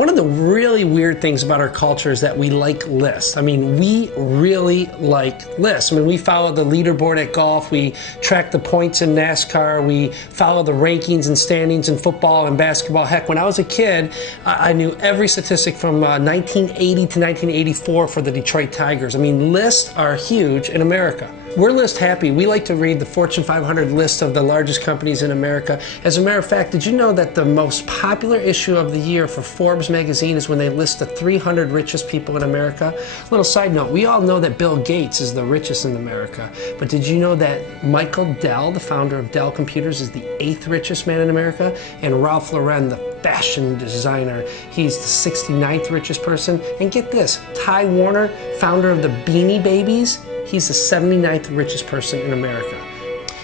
One of the really weird things about our culture is that we like lists. I mean, we really like lists. I mean, we follow the leaderboard at golf, we track the points in NASCAR, we follow the rankings and standings in football and basketball. Heck, when I was a kid, I knew every statistic from 1980 to 1984 for the Detroit Tigers. I mean, lists are huge in America. We're list happy. We like to read the Fortune 500 list of the largest companies in America. As a matter of fact, did you know that the most popular issue of the year for Forbes magazine is when they list the 300 richest people in America? Little side note, we all know that Bill Gates is the richest in America, but did you know that Michael Dell, the founder of Dell Computers, is the 8th richest man in America? And Ralph Lauren, the fashion designer, he's the 69th richest person. And get this, Ty Warner, founder of the Beanie Babies, he's the 79th richest person in America.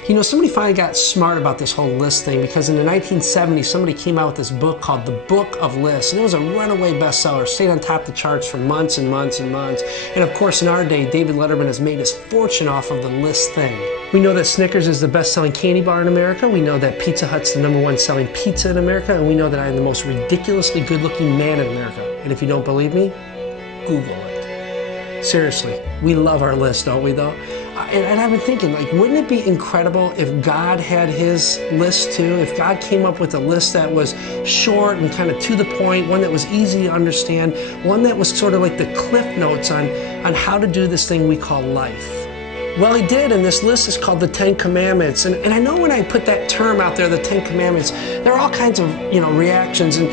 You know, somebody finally got smart about this whole list thing because in the 1970s, somebody came out with this book called The Book of Lists, and it was a runaway bestseller, stayed on top of the charts for months and months and months. And of course, in our day, David Letterman has made his fortune off of the list thing. We know that Snickers is the best-selling candy bar in America. We know that Pizza Hut's the #1 selling pizza in America, and we know that I am the most ridiculously good-looking man in America. And if you don't believe me, Google it. Seriously, we love our list, don't we, though? And I've been thinking, like, wouldn't it be incredible if God had his list too? If God came up with a list that was short and kind of to the point, one that was easy to understand, one that was sort of like the cliff notes on how to do this thing we call life. Well, he did, and this list is called the 10 Commandments. And I know when I put that term out there, the 10 Commandments, there are all kinds of, reactions. And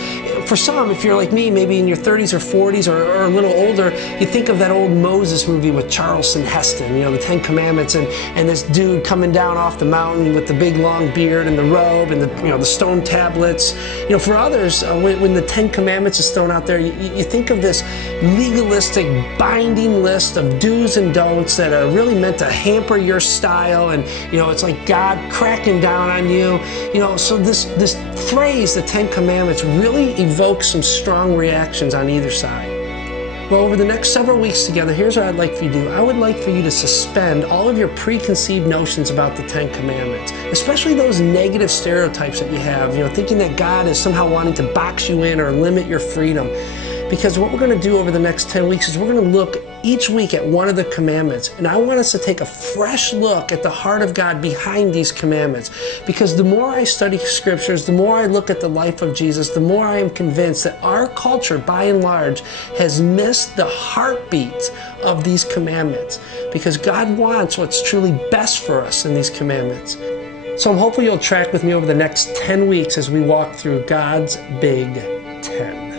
for some, if you're like me, maybe in your 30s or 40s or a little older, you think of that old Moses movie with Charlton Heston, the 10 Commandments, and this dude coming down off the mountain with the big long beard and the robe and the stone tablets. For others, when the 10 Commandments is thrown out there, you think of this legalistic, binding list of do's and don'ts that are really meant to hamper your style, and it's like God cracking down on you. So this phrase, the 10 Commandments, really evokes some strong reactions on either side. Well, over the next several weeks together, here's what I'd like for you to do. I would like for you to suspend all of your preconceived notions about the 10 Commandments, especially those negative stereotypes that you have, thinking that God is somehow wanting to box you in or limit your freedom. Because what we're going to do over the next 10 weeks is we're going to look each week at one of the commandments. And I want us to take a fresh look at the heart of God behind these commandments. Because the more I study scriptures, the more I look at the life of Jesus, the more I am convinced that our culture, by and large, has missed the heartbeat of these commandments. Because God wants what's truly best for us in these commandments. So I'm hopeful you'll track with me over the next 10 weeks as we walk through God's Big 10.